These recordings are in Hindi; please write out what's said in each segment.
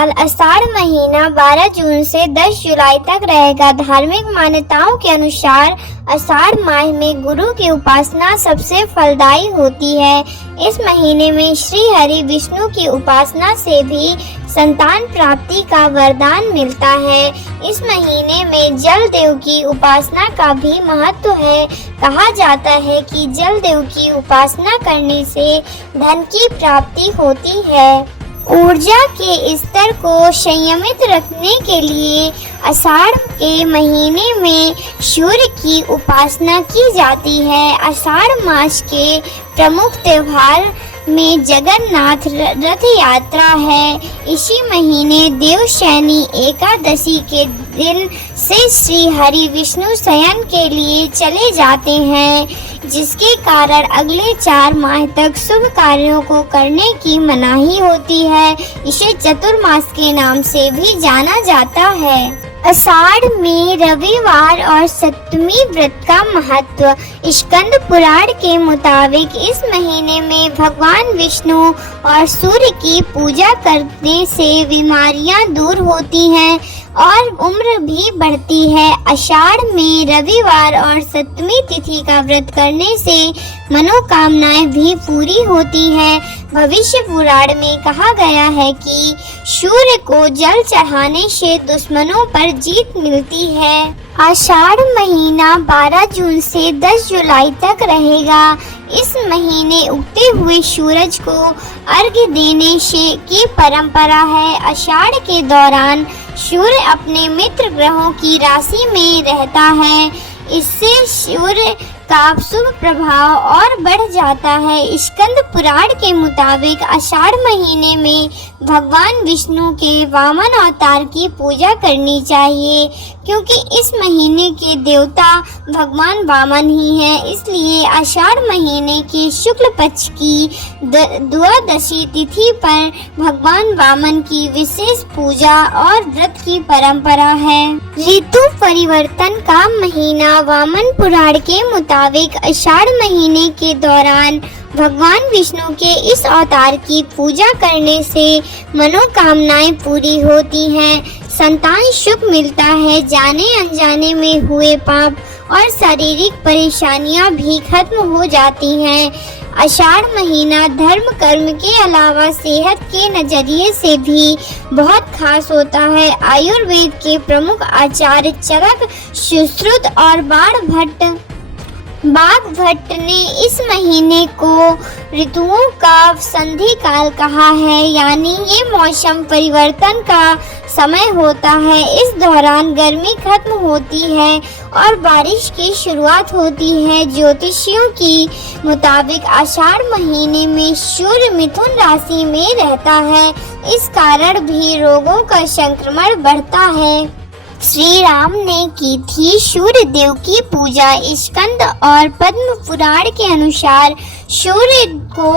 साल आषाढ़ महीना 12 जून से 10 जुलाई तक रहेगा। धार्मिक मान्यताओं के अनुसार आषाढ़ माह में गुरु की उपासना सबसे फलदायी होती है। इस महीने में श्री हरि विष्णु की उपासना से भी संतान प्राप्ति का वरदान मिलता है। इस महीने में जल देव की उपासना का भी महत्व है। कहा जाता है कि जल देव की उपासना करने से धन की प्राप्ति होती है। ऊर्जा के स्तर को संयमित रखने के लिए आषाढ़ के महीने में सूर्य की उपासना की जाती है। आषाढ़ मास के प्रमुख त्योहार में जगन्नाथ रथ यात्रा है। इसी महीने देवशयनी एकादशी के दिन से श्री हरि विष्णु शयन के लिए चले जाते हैं, जिसके कारण अगले 4 माह तक शुभ कार्यों को करने की मनाही होती है। इसे चतुर्मास के नाम से भी जाना जाता है। आषाढ़ में रविवार और सप्तमी व्रत का महत्व। स्कंद पुराण के मुताबिक इस महीने में भगवान विष्णु और सूर्य की पूजा करने से बीमारियां दूर होती हैं और उम्र भी बढ़ती है। आषाढ़ में रविवार और सप्तमी तिथि का व्रत करने से मनोकामनाएं भी पूरी होती हैं। भविष्य पुराण में कहा गया है कि सूर्य को जल चढ़ाने से दुश्मनों पर जीत मिलती है। आषाढ़ महीना 12 जून से 10 जुलाई तक रहेगा। इस महीने उगते हुए सूरज को अर्घ्य देने से की परंपरा है। आषाढ़ के दौरान सूर्य अपने मित्र ग्रहों की राशि में रहता है। इससे सूर्य का शुभ प्रभाव और बढ़ जाता है। स्कंद पुराण के मुताबिक आषाढ़ महीने में भगवान विष्णु के वामन अवतार की पूजा करनी चाहिए, क्योंकि इस महीने के देवता भगवान वामन ही हैं। इसलिए आषाढ़ महीने के शुक्ल पक्ष की द्वादशी तिथि पर भगवान वामन की विशेष पूजा और व्रत की परंपरा है। ऋतु परिवर्तन का महीना। वामन पुराण के मुताबिक आषाढ़ महीने के दौरान भगवान विष्णु के इस अवतार की पूजा करने से मनोकामनाएं पूरी होती हैं, संतान सुख मिलता है, जाने अनजाने में हुए पाप और शारीरिक परेशानियां भी खत्म हो जाती हैं। आषाढ़ महीना धर्म कर्म के अलावा सेहत के नजरिए से भी बहुत खास होता है। आयुर्वेद के प्रमुख आचार्य चरक, सुश्रुत और बाघ भट्ट ने इस महीने को ऋतुओं का संधि काल कहा है, यानी ये मौसम परिवर्तन का समय होता है। इस दौरान गर्मी खत्म होती है और बारिश की शुरुआत होती है। ज्योतिषियों की मुताबिक आषाढ़ महीने में सूर्य मिथुन राशि में रहता है, इस कारण भी रोगों का संक्रमण बढ़ता है। श्री राम ने की थी सूर्य देव की पूजा। स्कंद और पद्म पुराण के अनुसार सूर्य को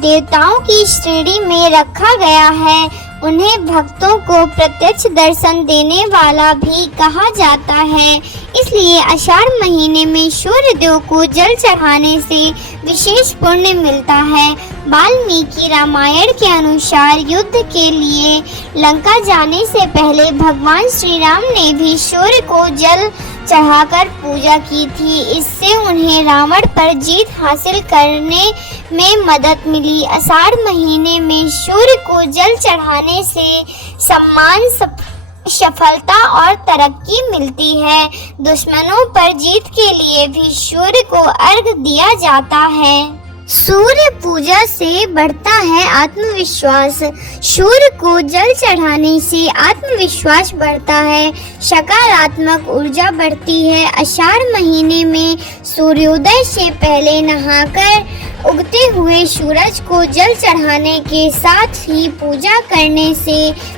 देवताओं की श्रेणी में रखा गया है। उन्हें भक्तों को प्रत्यक्ष दर्शन देने वाला भी कहा जाता है। इसलिए आषाढ़ महीने में सूर्य देव को जल चढ़ाने से विशेष पुण्य मिलता है। वाल्मीकि रामायण के अनुसार युद्ध के लिए लंका जाने से पहले भगवान श्री राम ने भी सूर्य को जल चढ़ाकर पूजा की थी। इससे उन्हें रावण पर जीत हासिल करने में मदद मिली। आषाढ़ महीने में सूर्य को जल चढ़ाने से सम्मान, सफलता और तरक्की मिलती है। दुश्मनों पर जीत के लिए भी सूर्य को अर्घ्य दिया जाता है। सूर्य पूजा से बढ़ता है आत्मविश्वास। सूर्य को जल चढ़ाने से आत्मविश्वास बढ़ता है, सकारात्मक ऊर्जा बढ़ती है। आषाढ़ महीने में सूर्योदय से पहले नहाकर उगते हुए सूरज को जल चढ़ाने के साथ ही पूजा करने से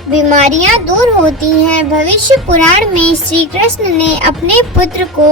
बीमारियां दूर होती हैं। भविष्य पुराण में श्री कृष्ण ने अपने पुत्र को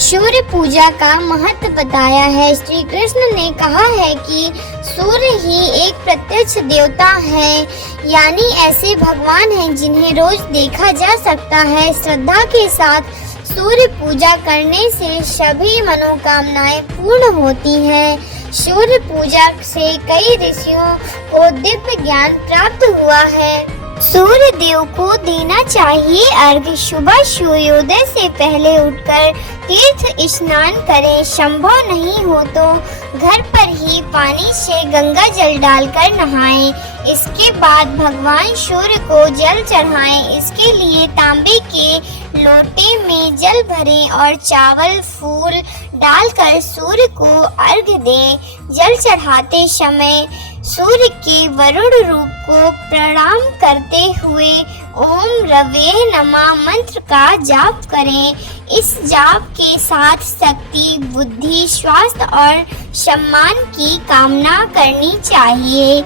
सूर्य पूजा का महत्व बताया है। श्री कृष्ण ने कहा है कि सूर्य ही एक प्रत्यक्ष देवता है, यानी ऐसे भगवान हैं जिन्हें रोज देखा जा सकता है। श्रद्धा के साथ सूर्य पूजा करने से सभी मनोकामनाएं पूर्ण होती हैं। सूर्य पूजा से कई ऋषियों को दिव्य ज्ञान प्राप्त हुआ है। सूर्य देव को देना चाहिए अर्घ। सुबह सूर्योदय से पहले उठकर तीर्थ स्नान करें। संभव नहीं हो तो घर पर ही पानी से गंगा जल डालकर नहाएं। इसके बाद भगवान सूर्य को जल चढ़ाएं। इसके लिए तांबे के लोटे में जल भरें और चावल फूल डालकर सूर्य को अर्घ दें। जल चढ़ाते समय सूर्य के वरुण रूप को प्रणाम करते हुए ओम रवे नमः मंत्र का जाप करें। इस जाप के साथ शक्ति, बुद्धि, स्वास्थ्य और सम्मान की कामना करनी चाहिए।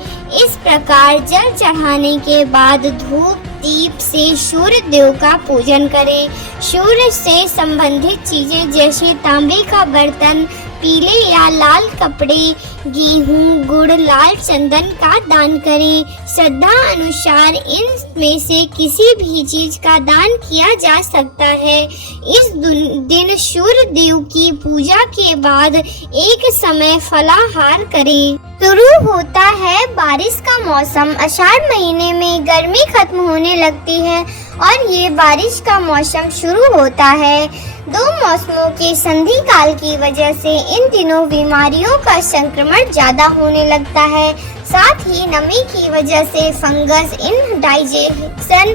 इस प्रकार जल चढ़ाने के बाद धूप दीप से सूर्य देव का पूजन करें। सूर्य से संबंधित चीजें जैसे तांबे का बर्तन, पीले या लाल कपड़े, गेहूं, गुड़, लाल चंदन का दान करें। श्रद्धा अनुसार इनमें से किसी भी चीज का दान किया जा सकता है। इस दिन सूर्य देव की पूजा के बाद एक समय फलाहार करें। शुरू होता है बारिश का मौसम। आषाढ़ महीने में गर्मी खत्म होने लगती है और ये बारिश का मौसम शुरू होता है। दो मौसमों के संधि काल की वजह से इन दिनों बीमारियों का संक्रमण ज्यादा होने लगता है। साथ ही नमी की वजह से फंगस, इंडाइजेशन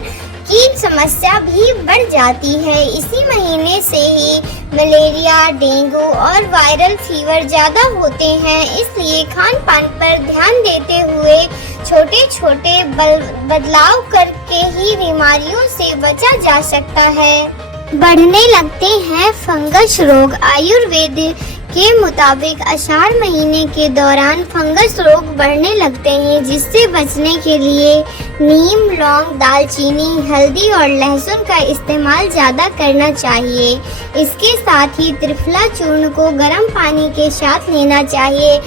की समस्या भी बढ़ जाती है। इसी महीने से ही मलेरिया, डेंगू और वायरल फीवर ज्यादा होते हैं। इसलिए खान पान पर ध्यान देते हुए छोटे छोटे बदलाव करके ही बीमारियों से बचा जा सकता है। बढ़ने लगते हैं फंगस रोग। आयुर्वेद के मुताबिक आषाढ़ महीने के दौरान फंगस रोग बढ़ने लगते हैं, जिससे बचने के लिए नीम, लौंग, दालचीनी, हल्दी और लहसुन का इस्तेमाल ज्यादा करना चाहिए। इसके साथ ही त्रिफला चूर्ण को गर्म पानी के साथ लेना चाहिए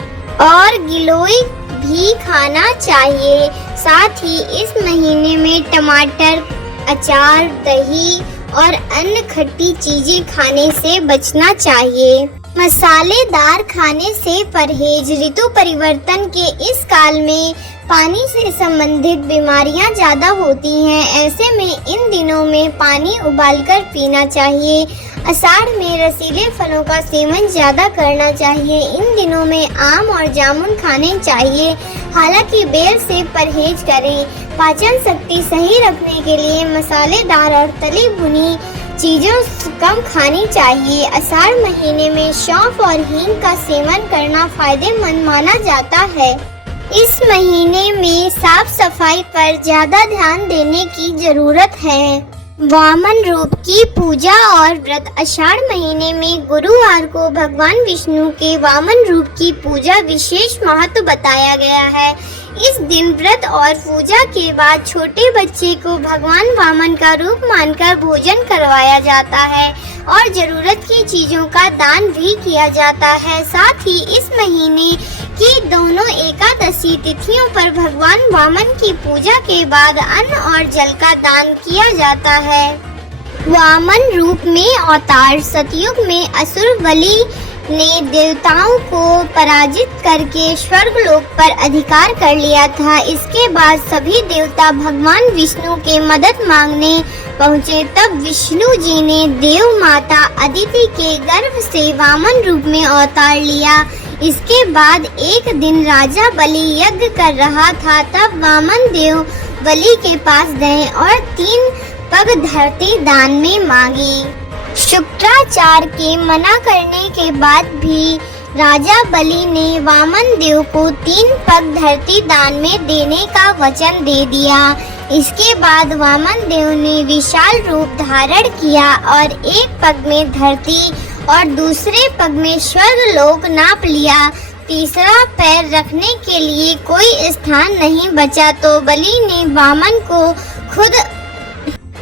और गिलोय भी खाना चाहिए। साथ ही इस महीने में टमाटर, अचार, दही और अन्य खट्टी चीजें खाने से बचना चाहिए। मसालेदार खाने से परहेज। ऋतु परिवर्तन के इस काल में पानी से संबंधित बीमारियां ज्यादा होती हैं। ऐसे में इन दिनों में पानी उबालकर पीना चाहिए। आषाढ़ में रसीले फलों का सेवन ज्यादा करना चाहिए। इन दिनों में आम और जामुन खाने चाहिए। हालांकि बेल से परहेज करें। पाचन शक्ति सही रखने के लिए मसालेदार और तली भुनी चीजों कम खानी चाहिए। आषाढ़ महीने में सौंफ और हींग का सेवन करना फायदेमंद माना जाता है। इस महीने में साफ सफाई पर ज्यादा ध्यान देने की जरूरत है। वामन रूप की पूजा और व्रत। आषाढ़ महीने में गुरुवार को भगवान विष्णु के वामन रूप की पूजा विशेष महत्व बताया गया है। इस दिन व्रत और पूजा के बाद छोटे बच्चे को भगवान वामन का रूप मानकर भोजन करवाया जाता है और जरूरत की चीजों का दान भी किया जाता है। साथ ही इस महीने की दोनों एकादशी तिथियों पर भगवान वामन की पूजा के बाद अन्न और जल का दान किया जाता है। वामन रूप में अवतार। सतयुग में असुर बलि ने देवताओं को पराजित करके स्वर्ग लोक पर अधिकार कर लिया था। इसके बाद सभी देवता भगवान विष्णु के मदद मांगने पहुँचे। तब विष्णु जी ने देव माता अदिति के गर्भ से वामन रूप में अवतार लिया। इसके बाद एक दिन राजा बलि यज्ञ कर रहा था। तब वामन देव बलि के पास गए और 3 पग धरती दान में मांगी। शुक्राचार्य के मना करने के बाद भी राजा बलि ने वामन देव को 3 पग धरती दान में देने का वचन दे दिया। इसके बाद वामन देव ने विशाल रूप धारण किया और एक पग में धरती और दूसरे पग में स्वर्ग लोक नाप लिया। तीसरा पैर रखने के लिए कोई स्थान नहीं बचा तो बलि ने वामन को खुद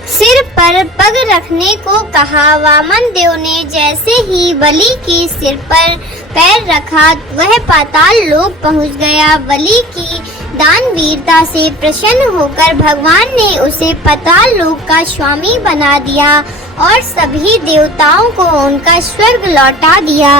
सिर पर पग रखने को कहा। वामन देव ने जैसे ही बलि के सिर पर पैर रखा वह पाताल लोक पहुंच गया। बलि की दानवीरता से प्रसन्न होकर भगवान ने उसे पाताल लोक का स्वामी बना दिया और सभी देवताओं को उनका स्वर्ग लौटा दिया।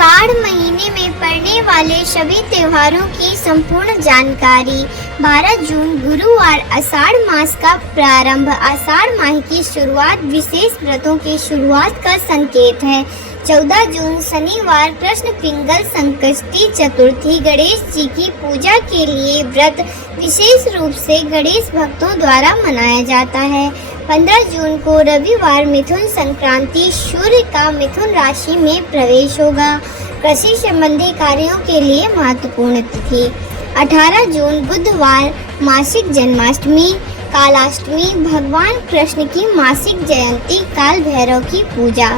आषाढ़ महीने में पड़ने वाले सभी त्योहारों की संपूर्ण जानकारी। 12 जून गुरुवार आषाढ़ मास का प्रारंभ। आषाढ़ माह की शुरुआत विशेष व्रतों की शुरुआत का संकेत है। 14 जून शनिवार कृष्ण पिंगल संकष्टी चतुर्थी। गणेश जी की पूजा के लिए व्रत विशेष रूप से गणेश भक्तों द्वारा मनाया जाता है। 15 जून को रविवार मिथुन संक्रांति। सूर्य का मिथुन राशि में प्रवेश होगा। कृषि संबंधी कार्यों के लिए महत्वपूर्ण तिथि। 18 जून बुधवार मासिक जन्माष्टमी। कालाष्टमी भगवान कृष्ण की मासिक जयंती। काल भैरव की पूजा।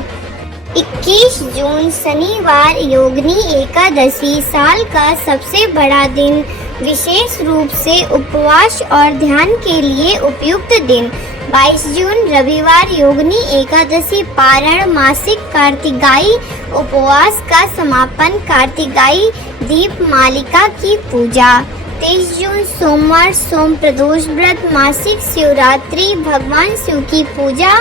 21 जून शनिवार योगिनी एकादशी। साल का सबसे बड़ा दिन, विशेष रूप से उपवास और ध्यान के लिए उपयुक्त दिन। 22 जून रविवार योगिनी एकादशी। पारण मासिक कार्तिकाई उपवास का समापन। कार्तिकाई दीपमालिका की पूजा। 23 जून सोमवार सोम प्रदोष व्रत। मासिक शिवरात्रि भगवान शिव की पूजा,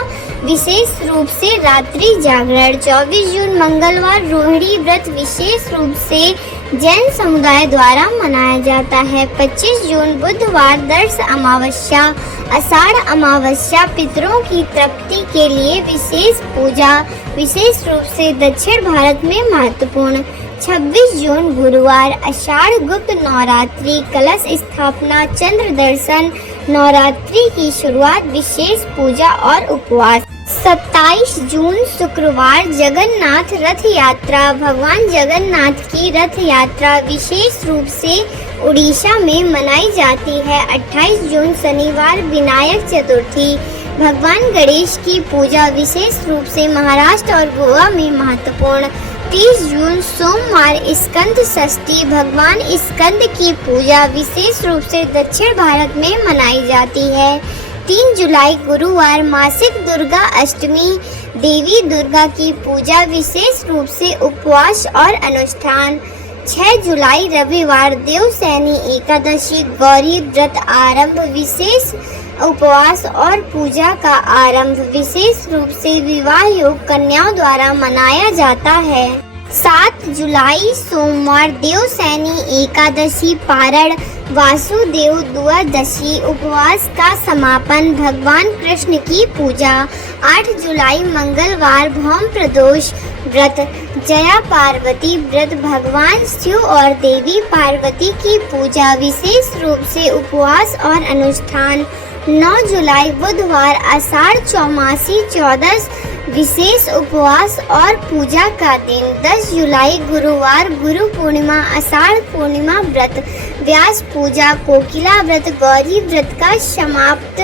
विशेष रूप से रात्रि जागरण। 24 जून मंगलवार रोहिणी व्रत, विशेष रूप से जैन समुदाय द्वारा मनाया जाता है। 25 जून बुधवार दर्श अमावस्या। आषाढ़ अमावस्या पितरों की तृप्ति के लिए विशेष पूजा, विशेष रूप से दक्षिण भारत में महत्वपूर्ण। 26 जून गुरुवार आषाढ़ गुप्त नवरात्रि। कलश स्थापना, चंद्र दर्शन। नवरात्रि की शुरुआत, विशेष पूजा और उपवास। 27 जून शुक्रवार जगन्नाथ रथ यात्रा। भगवान जगन्नाथ की रथ यात्रा विशेष रूप से उड़ीसा में मनाई जाती है। 28 जून शनिवार विनायक चतुर्थी। भगवान गणेश की पूजा, विशेष रूप से महाराष्ट्र और गोवा में महत्वपूर्ण। 30 जून सोमवार स्कंद षष्ठी। भगवान स्कंद की पूजा, विशेष रूप से दक्षिण भारत में मनाई जाती है। 3 जुलाई गुरुवार मासिक दुर्गा अष्टमी। देवी दुर्गा की पूजा, विशेष रूप से उपवास और अनुष्ठान। 6 जुलाई रविवार देवसैनी एकादशी। गौरी व्रत आरंभ, विशेष उपवास और पूजा का आरंभ, विशेष रूप से विवाह योग कन्याओं द्वारा मनाया जाता है। 7 जुलाई सोमवार देवसैनी एकादशी। पारण वासुदेव द्वादशी। उपवास का समापन, भगवान कृष्ण की पूजा। 8 जुलाई मंगलवार भौम प्रदोष व्रत। जया पार्वती व्रत। भगवान शिव और देवी पार्वती की पूजा, विशेष रूप से उपवास और अनुष्ठान। 9 जुलाई बुधवार आषाढ़ चौमासी चौदस। विशेष उपवास और पूजा का दिन। 10 जुलाई गुरुवार गुरु पूर्णिमा। आषाढ़ पूर्णिमा व्रत। व्यास पूजा। कोकिला व्रत। गौरी व्रत का समाप्त।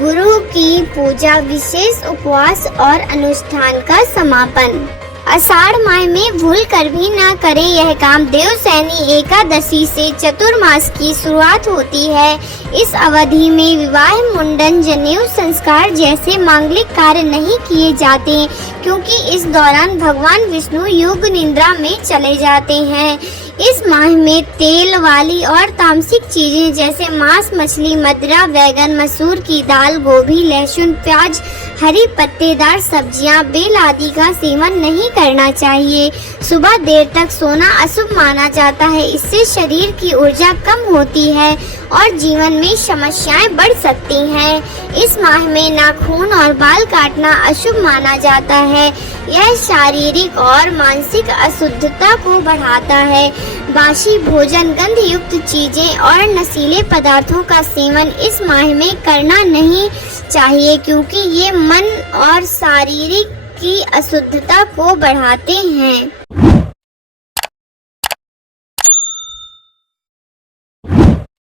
गुरु की पूजा, विशेष उपवास और अनुष्ठान का समापन। आषाढ़ माह में भूल कर भी न करें यह काम। देवसैनी एकादशी से चतुर्मास की शुरुआत होती है। इस अवधि में विवाह, मुंडन, जनेऊ संस्कार जैसे मांगलिक कार्य नहीं किए जाते, क्योंकि इस दौरान भगवान विष्णु योग निद्रा में चले जाते हैं। इस माह में तेल वाली और तामसिक चीजें जैसे मांस, मछली, मदिरा, बैगन, मसूर की दाल, गोभी, लहसुन, प्याज, हरी पत्तेदार सब्जियां, बेल आदि का सेवन नहीं करना चाहिए। सुबह देर तक सोना अशुभ माना जाता है। इससे शरीर की ऊर्जा कम होती है और जीवन में समस्याएं बढ़ सकती हैं। इस माह में नाखून और बाल काटना अशुभ माना जाता है। यह शारीरिक और मानसिक अशुद्धता को बढ़ाता है। बासी भोजन, गंध युक्त चीजें और नशीले पदार्थों का सेवन इस माह में करना नहीं चाहिए, क्योंकि ये मन और शारीरिक की अशुद्धता को बढ़ाते हैं।